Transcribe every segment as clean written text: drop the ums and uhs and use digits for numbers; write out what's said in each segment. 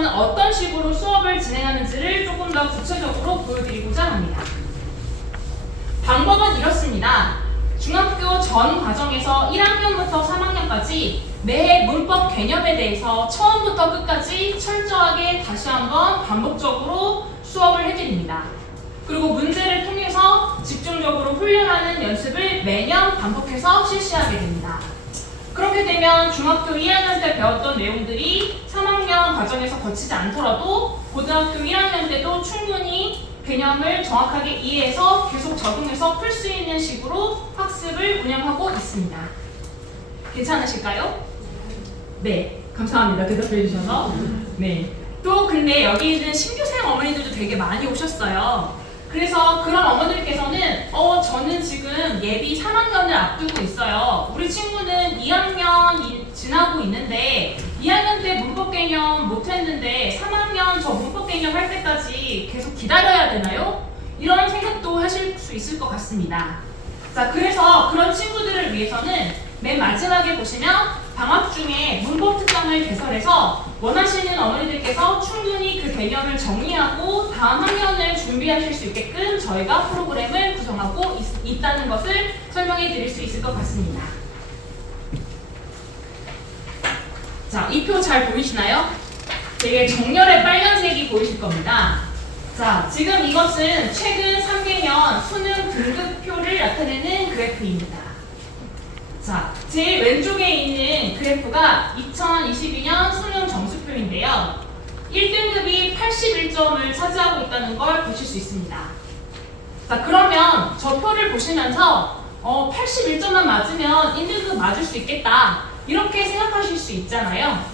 이론에서는 어떤 식으로 수업을 진행하는지를 조금 더 구체적으로 보여드리고자 합니다. 방법은 이렇습니다. 중학교 전 과정에서 1학년부터 3학년까지 매 문법 개념에 대해서 처음부터 끝까지 철저하게 다시 한번 반복적으로 수업을 해드립니다. 그리고 문제를 통해서 집중적으로 훈련하는 연습을 매년 반복해서 실시하게 됩니다. 그렇게 되면 중학교 2학년 때 배웠던 내용들이 3학년 과정에서 거치지 않더라도 고등학교 1학년 때도 충분히 개념을 정확하게 이해해서 계속 적용해서 풀 수 있는 식으로 학습을 운영하고 있습니다. 괜찮으실까요? 네, 감사합니다. 대답해 주셔서. 네. 또 근데 여기 있는 신규생 어머니들도 되게 많이 오셨어요. 그래서 그런 어머니들께서는 저는 지금 예비 3학년을 앞두고 있어요. 우리 친구는 2학년 지나고 있는데 2학년 때 문법 개념 못했는데 3학년 저 문법 개념 할 때까지 계속 기다려야 되나요? 이런 생각도 하실 수 있을 것 같습니다. 자, 그래서 그런 친구들을 위해서는 맨 마지막에 보시면 방학 중에 문법 특강을 개설해서 원하시는 어머니들께서 충분히 그 개념을 정리하고 다음 학년을 준비하실 수 있게끔 저희가 프로그램을 구성하고 있다는 것을 설명해 드릴 수 있을 것 같습니다. 자, 이 표 잘 보이시나요? 되게 정렬의 빨간색이 보이실 겁니다. 자, 지금 이것은 최근 3개년 수능 등급표를 나타내는 그래프입니다. 자, 제일 왼쪽에 있는 그래프가 2022년 수능 점수표인데요. 1등급이 81점을 차지하고 있다는 걸 보실 수 있습니다. 자, 그러면 저 표를 보시면서 81점만 맞으면 1등급 맞을 수 있겠다 이렇게 생각하실 수 있잖아요.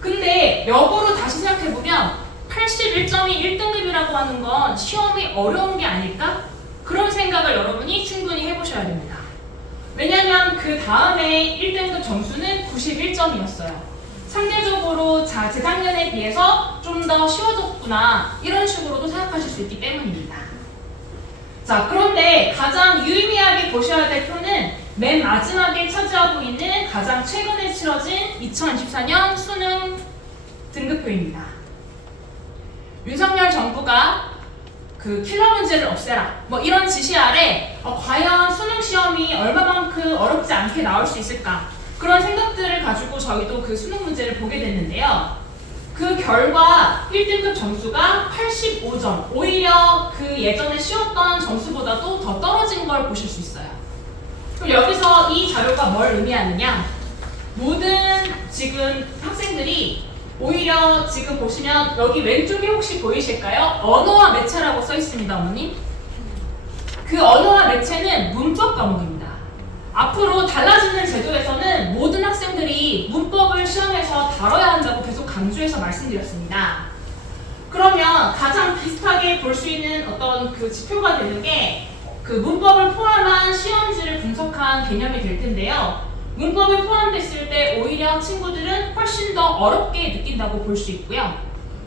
근데 역으로 다시 생각해보면 81점이 1등급이라고 하는 건 시험이 어려운 게 아닐까? 그런 생각을 여러분이 충분히 해보셔야 됩니다. 왜냐면 그 다음에 1등급 점수는 91점이었어요. 상대적으로 재작년에 비해서 좀 더 쉬워졌구나 이런 식으로도 생각하실 수 있기 때문입니다. 자, 그런데 가장 유의미하게 보셔야 될 표는 맨 마지막에 차지하고 있는 가장 최근에 치러진 2024년 수능 등급표입니다. 윤석열 정부가 그 킬러 문제를 없애라 뭐 이런 지시 아래 과연 수능 시험이 얼마만큼 어렵지 않게 나올 수 있을까 그런 생각들을 가지고 저희도 그 수능 문제를 보게 됐는데요. 그 결과 1등급 점수가 85점 오히려 그 예전에 쉬웠던 점수보다도 더 떨어진 걸 보실 수 있어요. 그럼 여기서 이 자료가 뭘 의미하느냐, 모든 지금 학생들이 오히려 지금 보시면 여기 왼쪽에 혹시 보이실까요? 언어와 매체라고 써 있습니다, 어머님. 그 언어와 매체는 문법 과목입니다. 앞으로 달라지는 제도에서는 모든 학생들이 문법을 시험에서 다뤄야 한다고 계속 강조해서 말씀드렸습니다. 그러면 가장 비슷하게 볼 수 있는 어떤 그 지표가 되는 게 그 문법을 포함한 시험지를 분석한 개념이 될 텐데요. 문법이 포함됐을 때 오히려 친구들은 훨씬 더 어렵게 느낀다고 볼 수 있고요.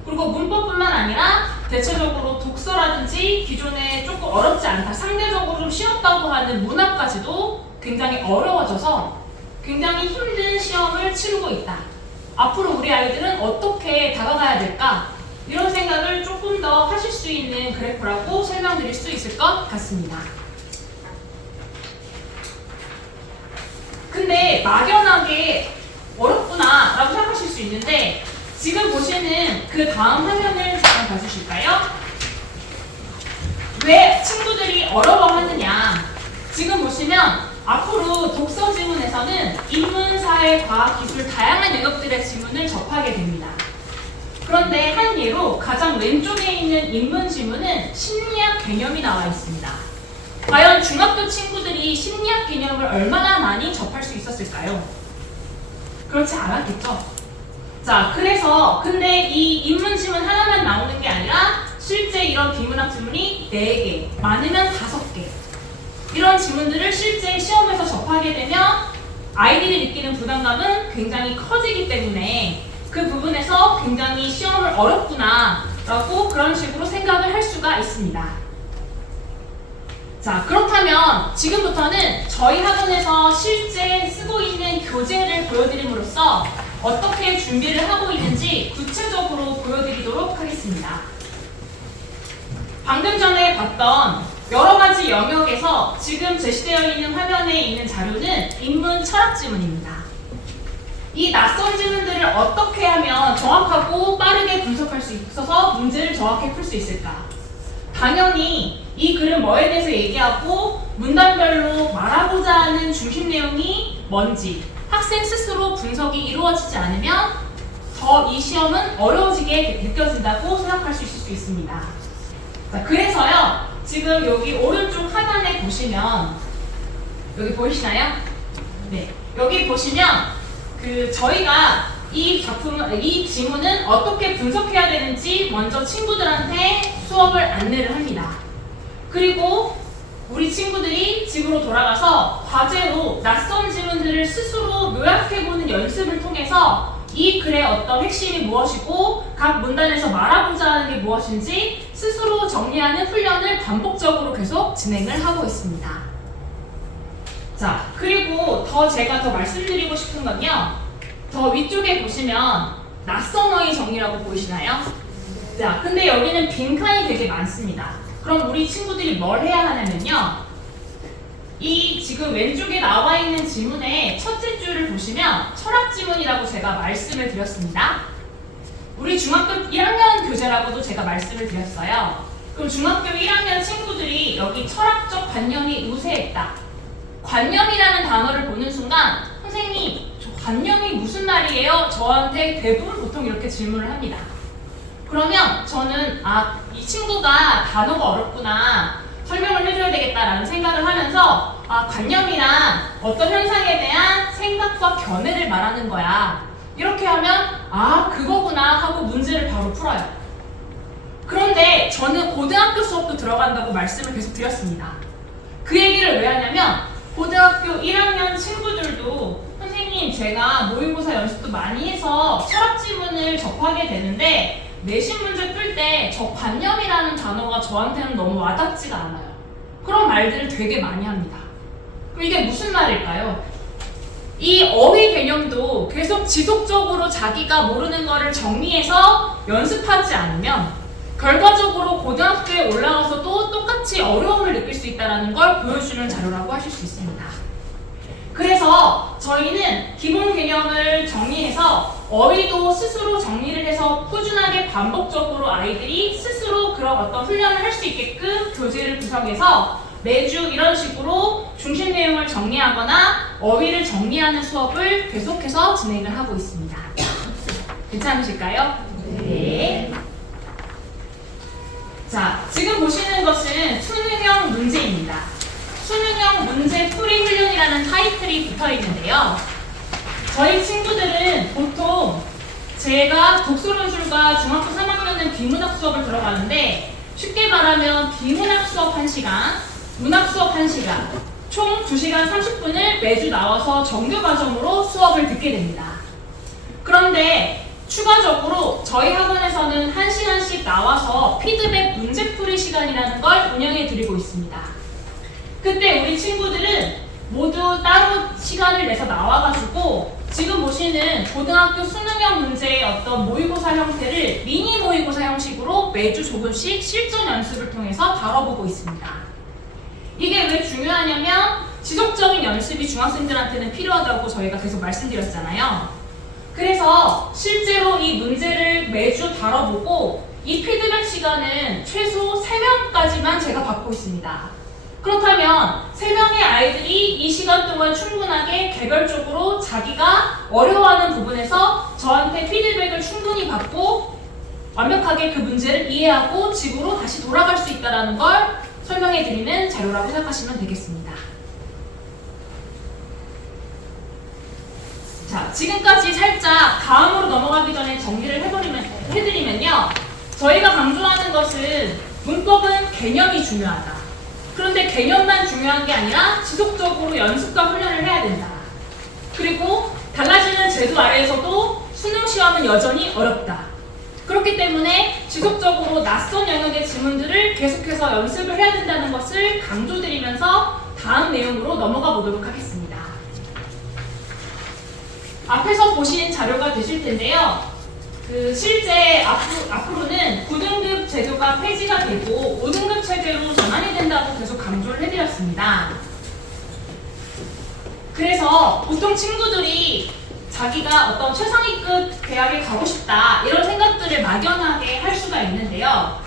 그리고 문법뿐만 아니라 대체적으로 독서라든지 기존에 조금 어렵지 않다, 상대적으로 좀 쉬웠다고 하는 문학까지도 굉장히 어려워져서 굉장히 힘든 시험을 치르고 있다. 앞으로 우리 아이들은 어떻게 다가가야 될까? 이런 생각을 조금 더 하실 수 있는 그래프라고 설명드릴 수 있을 것 같습니다. 근데 막연하게 어렵구나 라고 생각하실 수 있는데 지금 보시는 그 다음 화면을 잠깐 봐주실까요? 왜 친구들이 어려워하느냐, 지금 보시면 앞으로 독서 지문에서는 인문, 사회, 과학, 기술 다양한 영역들의 지문을 접하게 됩니다. 그런데 한 예로 가장 왼쪽에 있는 인문 지문은 심리학 개념이 나와 있습니다. 과연 중학교 친구들이 심리학 개념을 얼마나 많이 접할 수 있었을까요? 그렇지 않았겠죠? 자, 그래서 근데 이 인문 지문 하나만 나오는 게 아니라 실제 이런 비문학 지문이 4개, 많으면 5개 이런 지문들을 실제 시험에서 접하게 되면 아이들이 느끼는 부담감은 굉장히 커지기 때문에 그 부분에서 굉장히 시험을 어렵구나 라고 그런 식으로 생각을 할 수가 있습니다. 자, 그렇다면 지금부터는 저희 학원에서 실제 쓰고 있는 교재를 보여드림으로써 어떻게 준비를 하고 있는지 구체적으로 있습니다. 방금 전에 봤던 여러 가지 영역에서 지금 제시되어 있는 화면에 있는 자료는 인문 철학 지문입니다. 이 낯선 지문들을 어떻게 하면 정확하고 빠르게 분석할 수 있어서 문제를 정확히 풀 수 있을까? 당연히 이 글은 뭐에 대해서 얘기하고 문단별로 말하고자 하는 중심 내용이 뭔지 학생 스스로 분석이 이루어지지 않으면 더 이 시험은 어려워지게 느껴진다고 생각할 수 있을 수 있습니다. 자, 그래서요, 지금 여기 오른쪽 하단에 보시면, 여기 보이시나요? 네. 여기 보시면, 저희가 이 지문은 어떻게 분석해야 되는지 먼저 친구들한테 수업을 안내를 합니다. 그리고 우리 친구들이 집으로 돌아가서 과제로 낯선 지문들을 스스로 요약해보는 연습을 통해서 이 글의 어떤 핵심이 무엇이고 각 문단에서 말하고자 하는 게 무엇인지 스스로 정리하는 훈련을 반복적으로 계속 진행을 하고 있습니다. 자, 그리고 제가 더 말씀드리고 싶은 건요. 더 위쪽에 보시면 낯선어의 정리라고 보이시나요? 자, 근데 여기는 빈칸이 되게 많습니다. 그럼 우리 친구들이 뭘 해야 하냐면요. 이 지금 왼쪽에 나와 있는 지문의 첫째 줄을 보시면 철학 지문이라고 제가 말씀을 드렸습니다. 우리 중학교 1학년 교재라고도 제가 말씀을 드렸어요. 그럼 중학교 1학년 친구들이 여기 철학적 관념이 우세했다. 관념이라는 단어를 보는 순간 선생님, 저 관념이 무슨 말이에요? 저한테 대부분 보통 이렇게 질문을 합니다. 그러면 저는 이 친구가 단어가 어렵구나. 설명을 해줘야 되겠다라는 생각을 하면서 관념이란 어떤 현상에 대한 생각과 견해를 말하는 거야. 이렇게 하면 그거구나 하고 문제를 바로 풀어요. 그런데 저는 고등학교 수업도 들어간다고 말씀을 계속 드렸습니다. 그 얘기를 왜 하냐면 고등학교 1학년 친구들도 선생님 제가 모의고사 연습도 많이 해서 철학 지문을 접하게 되는데 내신 문제 풀 때 저 관념이라는 단어가 저한테는 너무 와닿지가 않아요. 그런 말들을 되게 많이 합니다. 그럼 이게 무슨 말일까요? 이 어휘 개념도 계속 지속적으로 자기가 모르는 거를 정리해서 연습하지 않으면 결과적으로 고등학교에 올라가서도 똑같이 어려움을 느낄 수 있다는 걸 보여주는 자료라고 하실 수 있습니다. 그래서 저희는 기본 개념을 정리해서 어휘도 스스로 정리를 해서 꾸준하게 반복적으로 아이들이 스스로 그런 어떤 훈련을 할 수 있게끔 교재를 구성해서 매주 이런 식으로 중심 내용을 정리하거나 어휘를 정리하는 수업을 계속해서 진행을 하고 있습니다. 괜찮으실까요? 네. 자, 지금 보시는 것은 수능형 문제입니다. 수능형 문제 풀이 훈련이라는 타이틀이 붙어 있는데요. 저희 친구들은 보통 제가 독서론술과 중학교 3학년은 비문학 수업을 들어가는데 쉽게 말하면 비문학 수업 1시간, 문학 수업 1시간, 총 2시간 30분을 매주 나와서 정규 과정으로 수업을 듣게 됩니다. 그런데 추가적으로 저희 학원에서는 1시간씩 나와서 피드백 문제풀이 시간이라는 걸 운영해 드리고 있습니다. 그때 우리 친구들은 모두 따로 시간을 내서 나와가지고 지금 보시는 고등학교 수능형 문제의 어떤 모의고사 형태를 미니 모의고사 형식으로 매주 조금씩 실전 연습을 통해서 다뤄보고 있습니다. 이게 왜 중요하냐면 지속적인 연습이 중학생들한테는 필요하다고 저희가 계속 말씀드렸잖아요. 그래서 실제로 이 문제를 매주 다뤄보고 이 피드백 시간은 최소 3명까지만 제가 받고 있습니다. 그렇다면 3명의 아이들이 이 시간 동안 충분하게 개별적으로 자기가 어려워하는 부분에서 저한테 피드백을 충분히 받고 완벽하게 그 문제를 이해하고 집으로 다시 돌아갈 수 있다는 걸 설명해 드리는 자료라고 생각하시면 되겠습니다. 자, 지금까지 살짝 다음으로 넘어가기 전에 정리를 해드리면요. 저희가 강조하는 것은 문법은 개념이 중요하다. 그런데 개념만 중요한 게 아니라 지속적으로 연습과 훈련을 해야 된다. 그리고 달라지는 제도 아래에서도 수능 시험은 여전히 어렵다. 그렇기 때문에 지속적으로 낯선 영역의 지문들을 계속해서 연습을 해야 된다는 것을 강조드리면서 다음 내용으로 넘어가 보도록 하겠습니다. 앞에서 보신 자료가 되실 텐데요. 실제 앞으로는 9등급 제도가 폐지가 되고 5등급 체제로 전환이 된다고 계속 강조를 해드렸습니다. 그래서 보통 친구들이 자기가 어떤 최상위급 대학에 가고 싶다 이런 생각들을 막연하게 할 수가 있는데요.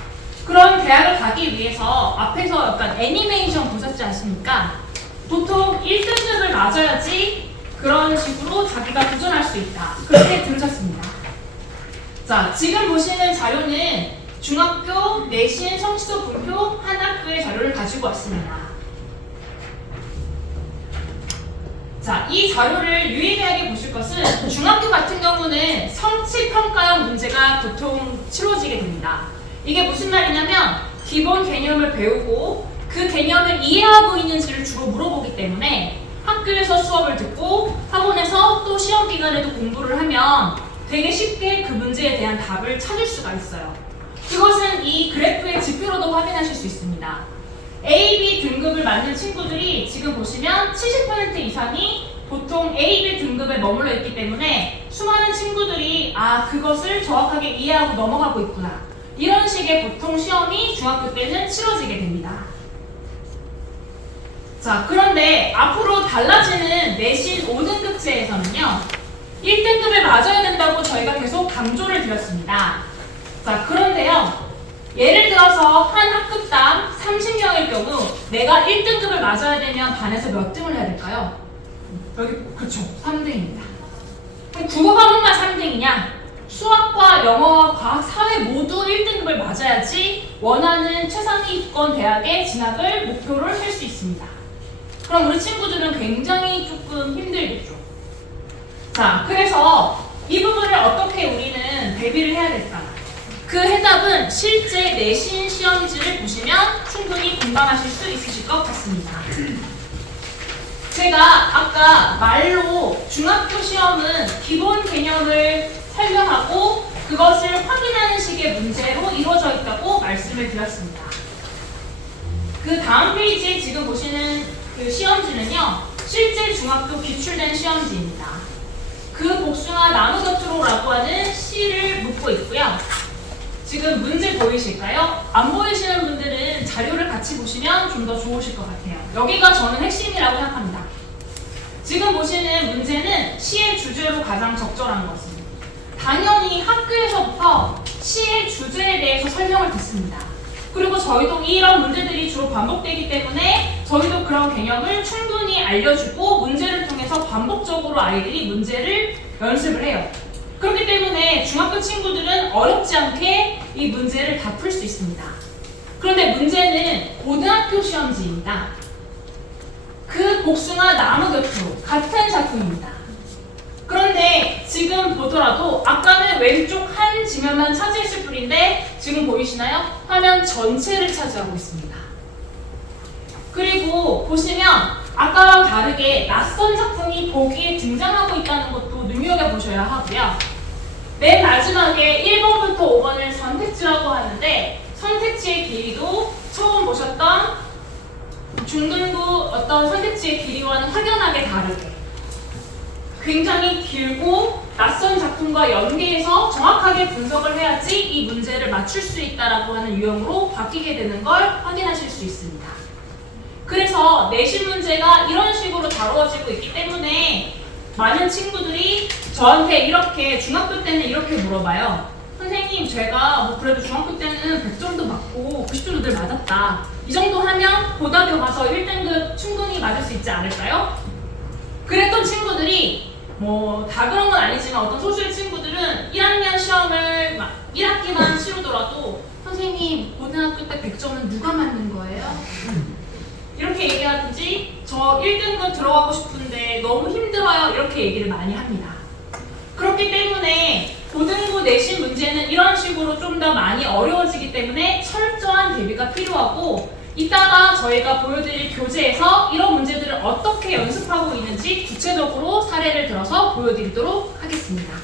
그런 대학을 가기 위해서 앞에서 약간 애니메이션 보셨지 않습니까? 보통 1등급을 맞아야지 그런 식으로 자기가 도전할 수 있다. 그렇게 들으셨습니다. 자, 지금 보시는 자료는 중학교 내신 성취도 분표 한 학교의 자료를 가지고 왔습니다. 자, 이 자료를 유의미하게 보실 것은 중학교 같은 경우는 성취평가형 문제가 보통 치러지게 됩니다. 이게 무슨 말이냐면 기본 개념을 배우고 그 개념을 이해하고 있는지를 주로 물어보기 때문에 학교에서 수업을 듣고 학원에서 또 시험 기간에도 공부를 하면 되게 쉽게 그 문제에 대한 답을 찾을 수가 있어요. 그것은 이 그래프의 지표로도 확인하실 수 있습니다. A, B 등급을 맞는 친구들이 지금 보시면 70% 이상이 보통 A, B 등급에 머물러 있기 때문에 수많은 친구들이 그것을 정확하게 이해하고 넘어가고 있구나. 이런 식의 보통 시험이 중학교 때는 치러지게 됩니다. 자, 그런데 앞으로 달라지는 내신 5등급제에서는요. 1등급을 맞아야 된다고 저희가 계속 강조를 드렸습니다. 자, 그런데요. 예를 들어서 한 학급당 30명일 경우 내가 1등급을 맞아야 되면 반에서 몇 등을 해야 될까요? 여기 그렇죠. 3등입니다. 그럼 국어 과목만 3등이냐? 수학과 영어와 과학, 사회 모두 1등급을 맞아야지 원하는 최상위권 대학에 진학을 목표를 할 수 있습니다. 그럼 우리 친구들은 굉장히 조금 힘들겠죠. 자, 그래서 이 부분을 어떻게 우리는 대비를 해야 될까? 그 해답은 실제 내신 시험지를 보시면 충분히 공감하실 수 있으실 것 같습니다. 제가 아까 말로 중학교 시험은 기본 개념을 설명하고 그것을 확인하는 식의 문제로 이루어져 있다고 말씀을 드렸습니다. 그 다음 페이지에 지금 보시는 그 시험지는요, 실제 중학교 기출된 시험지입니다. 그 복숭아 나무젓으로라고 하는 시를 묻고 있고요. 지금 문제 보이실까요? 안 보이시는 분들은 자료를 같이 보시면 좀 더 좋으실 것 같아요. 여기가 저는 핵심이라고 생각합니다. 지금 보시는 문제는 시의 주제로 가장 적절한 것은 당연히 학교에서부터 시의 주제에 대해서 설명을 듣습니다. 그리고 저희도 이런 문제들이 주로 반복되기 때문에 저희도 그런 개념을 충분히 알려주고 문제를 통해서 반복적으로 아이들이 문제를 연습을 해요. 그렇기 때문에 중학교 친구들은 어렵지 않게 이 문제를 다 풀 수 있습니다. 그런데 문제는 고등학교 시험지입니다. 그 복숭아 나무 곁으로 같은 작품입니다. 그런데 지금 보더라도 아까는 왼쪽 한 지면만 차지했을 뿐인데 지금 보이시나요? 화면 전체를 차지하고 있습니다. 그리고 보시면 아까랑 다르게 낯선 작품이 보기에 등장하고 있다는 것도 눈여겨보셔야 하고요. 맨 마지막에 1번부터 5번을 선택지라고 하는데 선택지의 길이도 처음 보셨던 중등부 어떤 선택지의 길이와는 확연하게 다르게 굉장히 길고 낯선 작품과 연계해서 정확하게 분석을 해야지 이 문제를 맞출 수 있다라고 하는 유형으로 바뀌게 되는 걸 확인하실 수 있습니다. 그래서 내신 문제가 이런 식으로 다루어지고 있기 때문에 많은 친구들이 저한테 이렇게 중학교 때는 이렇게 물어봐요. 선생님, 제가 뭐 그래도 중학교 때는 100점도 맞고 90점도 늘 맞았다. 이 정도 하면 고등학교 가서 1등급 충분히 맞을 수 있지 않을까요? 그랬던 친구들이 뭐 다 그런 건 아니지만 어떤 소수의 친구들은 1학년 시험을 막 1학기만 치르더라도 선생님, 고등학교 때 100점은 누가 맞는 거예요? 이렇게 얘기하든지 저 1등급 들어가고 싶은데 너무 힘들어요. 이렇게 얘기를 많이 합니다. 그렇기 때문에 고등부 내신 문제는 이런 식으로 좀 더 많이 어려워지기 때문에 철저한 대비가 필요하고 이따가 저희가 보여드릴 교재에서 이런 문제들을 어떻게 연습하고 있는지 구체적으로 사례를 들어서 보여드리도록 하겠습니다.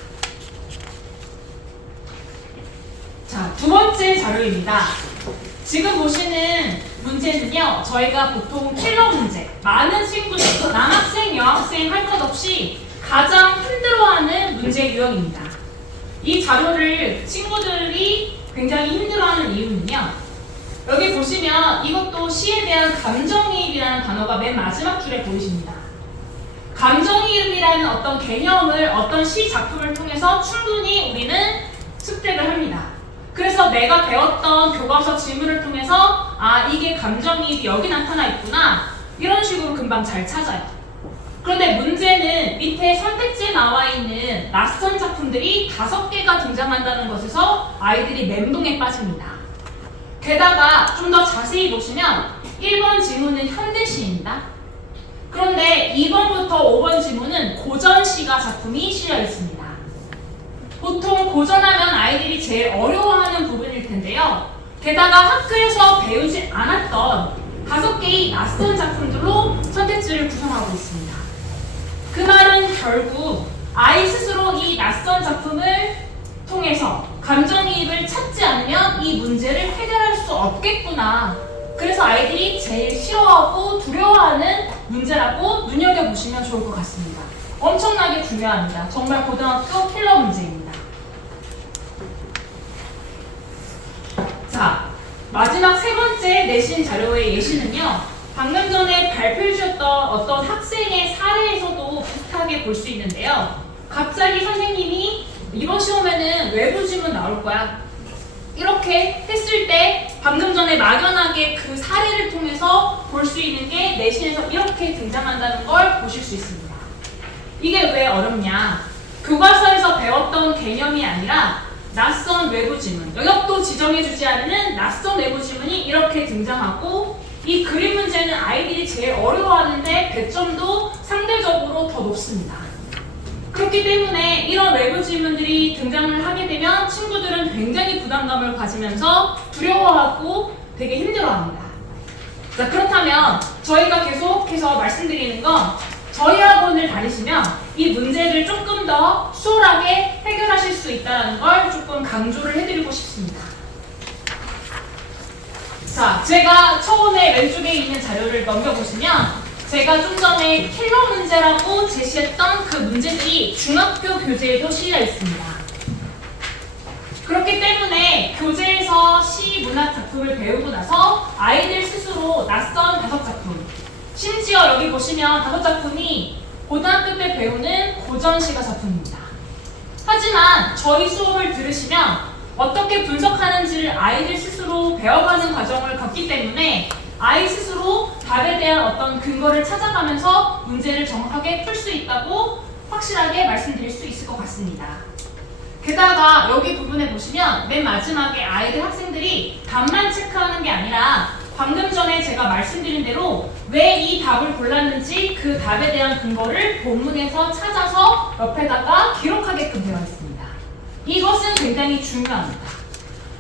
자, 두 번째 자료입니다. 지금 보시는 문제는요, 저희가 보통 킬러 문제, 많은 친구들, 남학생, 여학생 할 것 없이 가장 힘들어하는 문제 유형입니다. 이 자료를 친구들이 굉장히 힘들어하는 이유는요. 여기 보시면 이것도 시에 대한 감정이입이라는 단어가 맨 마지막 줄에 보이십니다. 감정이입이라는 어떤 개념을 어떤 시 작품을 통해서 충분히 우리는 습득을 합니다. 그래서 내가 배웠던 교과서 지문을 통해서 아, 이게 감정이입이 여기 나타나 있구나, 이런 식으로 금방 잘 찾아요. 그런데 문제는 밑에 선택지에 나와 있는 낯선 작품들이 5개가 등장한다는 것에서 아이들이 멘붕에 빠집니다. 게다가 좀 더 자세히 보시면 1번 지문은 현대시입니다. 그런데 2번부터 5번 지문은 고전시가 작품이 실려 있습니다. 보통 고전하면 아이들이 제일 어려워하는 부분일 텐데요. 게다가 학교에서 배우지 않았던 5개의 낯선 작품들로 선택지를 구성하고 있습니다. 그 말은 결국 아이 스스로 이 낯선 작품을 통해서 감정이입을 찾지 않으면 이 문제를 해결할 수 없겠구나. 그래서 아이들이 제일 싫어하고 두려워하는 문제라고 눈여겨보시면 좋을 것 같습니다. 엄청나게 중요합니다. 정말 고등학교 킬러 문제입니다. 자, 마지막 3번째 내신 자료의 예시는요. 방금 전에 발표해 주셨던 어떤 학생의 사례에서도 비슷하게 볼 수 있는데요. 갑자기 선생님이 이번 시험에는 외부 지문 나올 거야, 이렇게 했을 때 방금 전에 막연하게 그 사례를 통해서 볼 수 있는 게 내신에서 이렇게 등장한다는 걸 보실 수 있습니다. 이게 왜 어렵냐? 교과서에서 배웠던 개념이 아니라 낯선 외부 지문, 영역도 지정해주지 않는 낯선 외부 지문이 이렇게 등장하고, 이 그림 문제는 아이들이 제일 어려워하는데 배점도 상대적으로 더 높습니다. 그렇기 때문에 이런 외부 지문들이 등장을 하게 되면 친구들은 굉장히 부담감을 가지면서 두려워하고 되게 힘들어합니다. 자, 그렇다면 저희가 계속해서 말씀드리는 건, 저희 학원을 다니시면 이 문제를 조금 더 수월하게 해결하실 수 있다는 걸 조금 강조를 해드리고 싶습니다. 자, 제가 처음에 왼쪽에 있는 자료를 넘겨보시면 제가 좀 전에 킬러 문제라고 제시했던 그 문제들이 중학교 교재에도 실려 있습니다. 그렇기 때문에 교재에서 시 문학 작품을 배우고 나서 아이들 스스로 낯선 5작품, 심지어 여기 보시면 5작품이 고등학교 때 배우는 고전시가 작품입니다. 하지만 저희 수업을 들으시면 어떻게 분석하는지를 아이들 스스로 배워가는 과정을 겪기 때문에 아이 스스로 답에 대한 어떤 근거를 찾아가면서 문제를 정확하게 풀 수 있다고 확실하게 말씀드릴 수 있을 것 같습니다. 게다가 여기 부분에 보시면 맨 마지막에 아이들 학생들이 답만 체크하는 게 아니라 방금 전에 제가 말씀드린 대로 왜 이 답을 골랐는지 그 답에 대한 근거를 본문에서 찾아서 옆에다가 기록하게끔 되어 있습니다. 이것은 굉장히 중요합니다.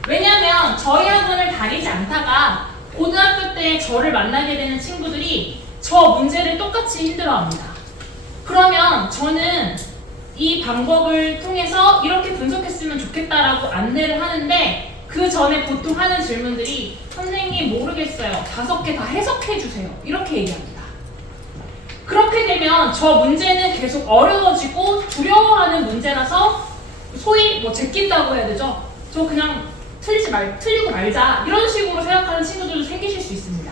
왜냐하면 저희 학원을 다니지 않다가 고등학교 때 저를 만나게 되는 친구들이 저 문제를 똑같이 힘들어합니다. 그러면 저는 이 방법을 통해서 이렇게 분석했으면 좋겠다라고 안내를 하는데, 그 전에 보통 하는 질문들이 선생님 모르겠어요, 5개 다 해석해 주세요, 이렇게 얘기합니다. 그렇게 되면 저 문제는 계속 어려워지고 두려워하는 문제라서 소위 뭐 제낀다고 해야 되죠. 저 그냥 틀리고 말자, 이런 식으로 생각하는 친구들도 생기실 수 있습니다.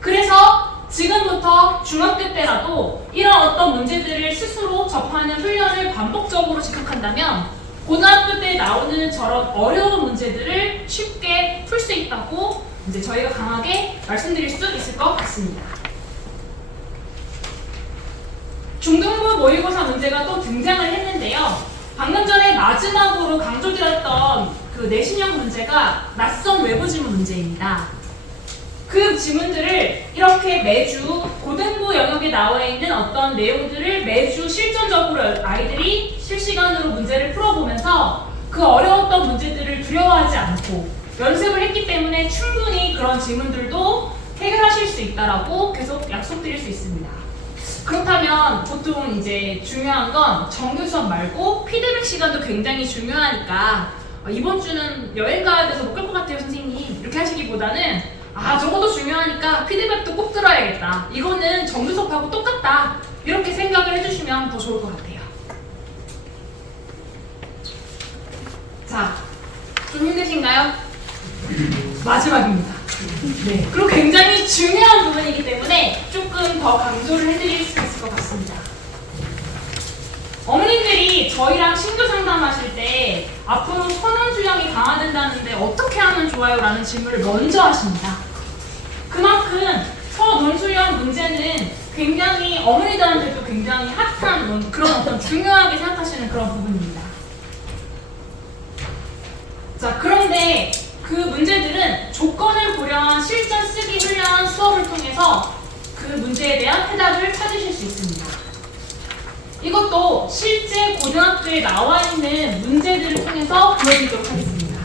그래서 지금부터 중학교 때라도 이런 어떤 문제들을 스스로 접하는 훈련을 반복적으로 지속한다면 고등학교 때 나오는 저런 어려운 문제들을 쉽게 풀 수 있다고 이제 저희가 강하게 말씀드릴 수 있을 것 같습니다. 중등부 모의고사 문제가 또 등장을 했는데요. 방금 전에 마지막으로 강조드렸던 그 내신형 문제가 낯선 외부 지문 문제입니다. 그 지문들을 이렇게 매주 고등부 영역에 나와 있는 어떤 내용들을 매주 실전적으로 아이들이 실시간으로 문제를 풀어보면서 그 어려웠던 문제들을 두려워하지 않고 연습을 했기 때문에 충분히 그런 지문들도 해결하실 수 있다라고 계속 약속드릴 수 있습니다. 그렇다면 보통 이제 중요한 건 정규 수업 말고 피드백 시간도 굉장히 중요하니까 이번 주는 여행 가야 돼서 못 갈 것 같아요 선생님, 이렇게 하시기보다는 저것도 중요하니까 피드백도 꼭 들어야겠다, 이거는 정규 수업하고 똑같다, 이렇게 생각을 해주시면 더 좋을 것 같아요. 자, 좀 힘드신가요? 마지막입니다. 네. 그리고 굉장히 중요한 부분이기 때문에 조금 더 강조를 해드릴 수 있을 것 같습니다. 어머님들이 저희랑 신규 상담하실 때 앞으로 선원 수령이 강화된다는데 어떻게 하면 좋아요? 라는 질문을 먼저 하십니다. 그만큼 서논수령 문제는 굉장히 어머니들한테도 굉장히 핫한 그런 어떤 중요하게 생각하시는 그런 부분입니다. 자, 그런데 그 문제들은 조건을 고려한 실전 쓰기 훈련 수업을 통해서 그 문제에 대한 해답을 찾으실 수 있습니다. 이것도 실제 고등학교에 나와 있는 문제들을 통해서 보여드리도록 하겠습니다.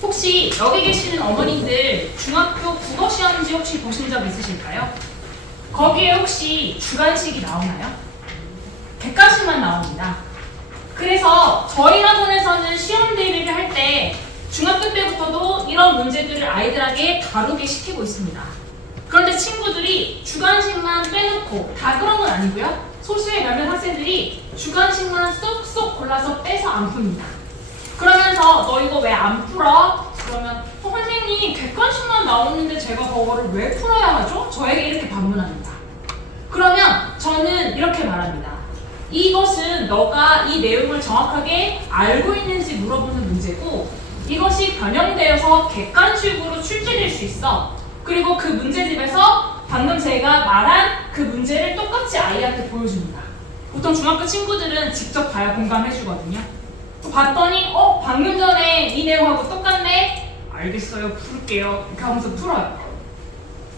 혹시 여기 계시는 어머님들 중학교 국어시험지 혹시 보신 적 있으실까요? 거기에 혹시 주관식이 나오나요? 객관식만 나옵니다. 그래서 저희 학원에서는 시험 대비를 할 때 중학교 때부터도 이런 문제들을 아이들에게 다루게 시키고 있습니다. 그런데 친구들이 주관식만 빼놓고, 다 그런 건 아니고요. 소수의 몇몇 학생들이 주관식만 쏙쏙 골라서 빼서 안 풉니다. 그러면서 너 이거 왜 안 풀어? 그러면 선생님 객관식만 나오는데 제가 그거를 왜 풀어야 하죠? 저에게 이렇게 반문합니다. 그러면 저는 이렇게 말합니다. 이것은 너가 이 내용을 정확하게 알고 있는지 물어보는 문제고, 이것이 변형되어서 객관식으로 출제될 수 있어. 그리고 그 문제집에서 방금 제가 말한 그 문제를 똑같이 아이한테 보여줍니다. 보통 중학교 친구들은 직접 봐야 공감해주거든요. 봤더니 방금 전에 이 내용하고 똑같네? 알겠어요, 풀게요. 이렇게 하면서 풀어요.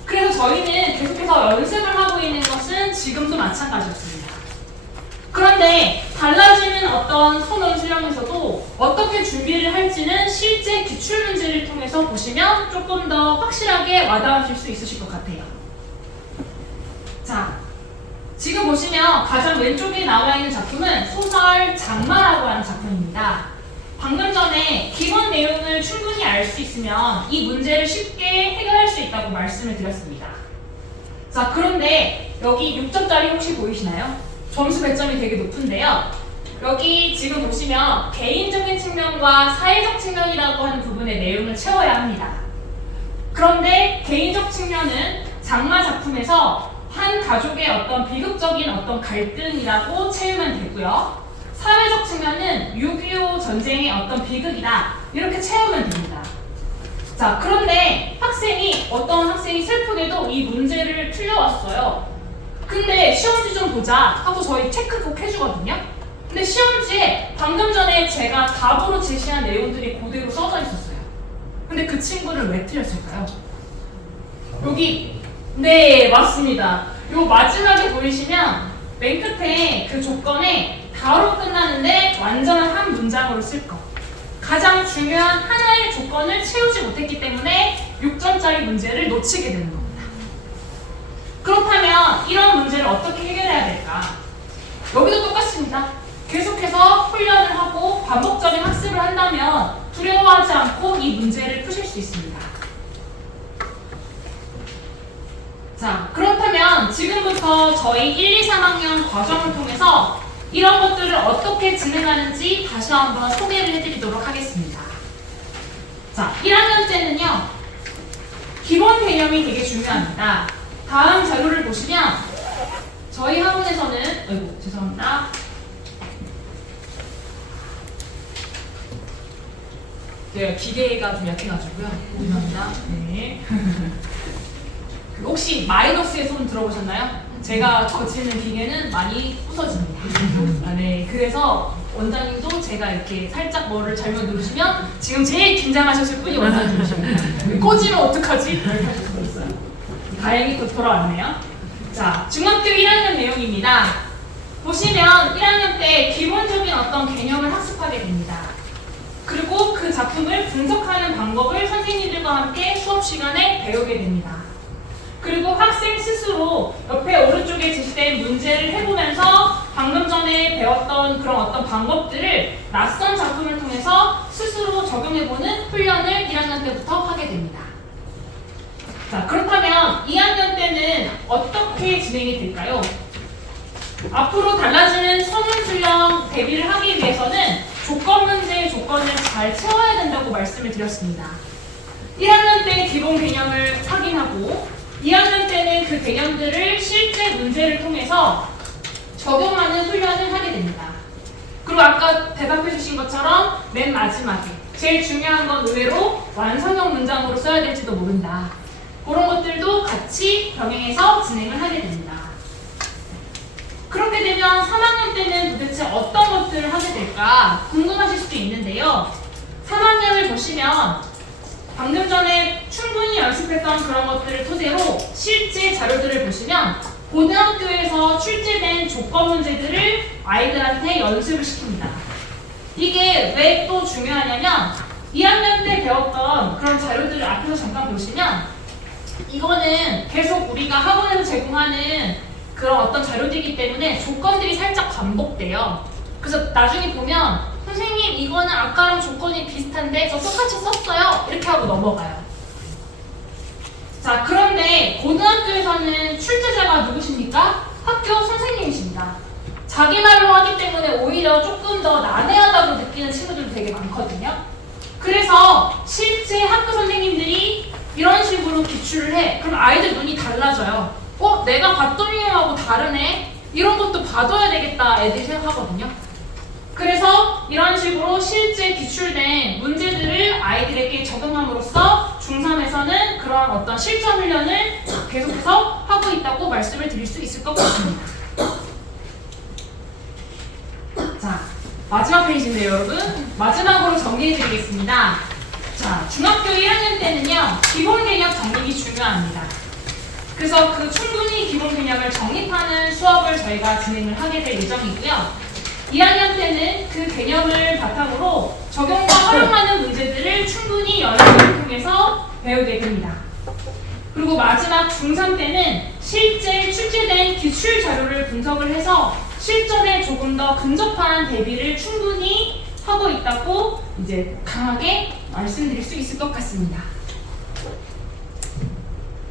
그래서 저희는 계속해서 연습을 하고 있는 것은 지금도 마찬가지였습니다. 그런데 달라지는 어떤 선언 수령에서도 어떻게 준비를 할지는 실제 기출문제를 통해서 보시면 조금 더 확실하게 와닿으실 수 있으실 것 같아요. 자, 지금 보시면 가장 왼쪽에 나와 있는 작품은 소설 장마라고 하는 작품입니다. 방금 전에 기본 내용을 충분히 알 수 있으면 이 문제를 쉽게 해결할 수 있다고 말씀을 드렸습니다. 자, 그런데 여기 6점짜리 혹시 보이시나요? 점수 배점이 되게 높은데요. 여기 지금 보시면 개인적인 측면과 사회적 측면이라고 하는 부분의 내용을 채워야 합니다. 그런데 개인적 측면은 장마 작품에서 한 가족의 어떤 비극적인 어떤 갈등이라고 채우면 되고요. 사회적 측면은 6.25 전쟁의 어떤 비극이다, 이렇게 채우면 됩니다. 자, 그런데 어떤 학생이 슬프게도 이 문제를 틀려왔어요. 근데 시험지 좀 보자 하고 저희 체크 꼭 해주거든요. 근데 시험지에 방금 전에 제가 답으로 제시한 내용들이 그대로 써져 있었어요. 근데 그 친구를 왜 틀렸을까요? 여기, 네, 맞습니다. 요 마지막에 보이시면 맨 끝에 그 조건에 다로 끝나는데 완전한 한 문장으로 쓸 거. 가장 중요한 하나의 조건을 채우지 못했기 때문에 6점짜리 문제를 놓치게 되는 겁니다. 그렇다면 이런 문제를 어떻게 해결해야 될까? 여기도 똑같습니다. 계속해서 훈련을 하고 반복적인 학습을 한다면 두려워하지 않고 이 문제를 푸실 수 있습니다. 자, 그렇다면 지금부터 저희 1, 2, 3학년 과정을 통해서 이런 것들을 어떻게 진행하는지 다시 한번 소개를 해드리도록 하겠습니다. 자, 1학년 때는요, 기본 개념이 되게 중요합니다. 다음 자료를 보시면 저희 학원에서는, 아이고 죄송합니다. 네, 기계가 좀 약해가지고요. 죄송합니다. 네. 혹시 마이너스의 손 들어보셨나요? 제가 거치는 기계는 많이 부서집니다. 네, 그래서 원장님도 제가 이렇게 살짝 뭐를 잘못 누르시면 지금 제일 긴장하셨을 분이 원장님이십니다. 꽂으면 어떡하지? 이렇게 하실 수 있어요. 다행히 또 돌아왔네요. 자, 중학교 1학년 내용입니다. 보시면 1학년 때 기본적인 어떤 개념을 학습하게 됩니다. 그리고 그 작품을 분석하는 방법을 선생님들과 함께 수업 시간에 배우게 됩니다. 그리고 학생 스스로 옆에 오른쪽에 제시된 문제를 해보면서 방금 전에 배웠던 그런 어떤 방법들을 낯선 작품을 통해서 스스로 적용해보는 훈련을 1학년 때부터 하게 됩니다. 자, 그렇다면 2학년 때는 어떻게 진행이 될까요? 앞으로 달라지는 선행수령 대비를 하기 위해서는 조건 문제의 조건을 잘 채워야 된다고 말씀을 드렸습니다. 1학년 때 기본 개념을 확인하고 2학년 때는 그 개념들을 실제 문제를 통해서 적용하는 훈련을 하게 됩니다. 그리고 아까 대답해 주신 것처럼 맨 마지막에 제일 중요한 건 의외로 완성형 문장으로 써야 될지도 모른다. 그런 것들도 같이 병행해서 진행을 하게 됩니다. 그렇게 되면 3학년 때는 도대체 어떤 것들을 하게 될까 궁금하실 수도 있는데요. 3학년을 보시면 방금 전에 충분히 연습했던 그런 것들을 토대로 실제 자료들을 보시면 고등학교에서 출제된 조건 문제들을 아이들한테 연습을 시킵니다. 이게 왜 또 중요하냐면 2학년 때 배웠던 그런 자료들을 앞에서 잠깐 보시면 이거는 계속 우리가 학원에서 제공하는 그런 어떤 자료들이기 때문에 조건들이 살짝 반복돼요. 그래서 나중에 보면 선생님 이거는 아까랑 조건이 비슷한데 저 똑같이 썼어요. 이렇게 하고 넘어가요. 자, 그런데 고등학교에서는 출제자가 누구십니까? 학교 선생님이십니다. 자기 말로 하기 때문에 오히려 조금 더 난해하다고 느끼는 친구들도 되게 많거든요. 그래서 실제 학교 선생님들이 이런 식으로 기출을 해. 그럼 아이들 눈이 달라져요. 내가 봤던 유형하고 다르네? 이런 것도 봐둬야 되겠다 애들이 생각하거든요. 그래서 이런 식으로 실제 기출된 문제들을 아이들에게 적용함으로써 중3에서는 그런 어떤 실전 훈련을 계속해서 하고 있다고 말씀을 드릴 수 있을 것 같습니다. 자, 마지막 페이지인데요, 여러분. 마지막으로 정리해드리겠습니다. 자, 중학교 1학년 때는요, 기본 개념 정립이 중요합니다. 그래서 그 충분히 기본 개념을 정립하는 수업을 저희가 진행을 하게 될 예정이고요. 2학년 때는 그 개념을 바탕으로 적용과 활용하는 문제들을 충분히 연습을 통해서 배우게 됩니다. 그리고 마지막 중3 때는 실제 출제된 기출 자료를 분석을 해서 실전에 조금 더 근접한 대비를 충분히 하고 있다고 이제 강하게 말씀드릴 수 있을 것 같습니다.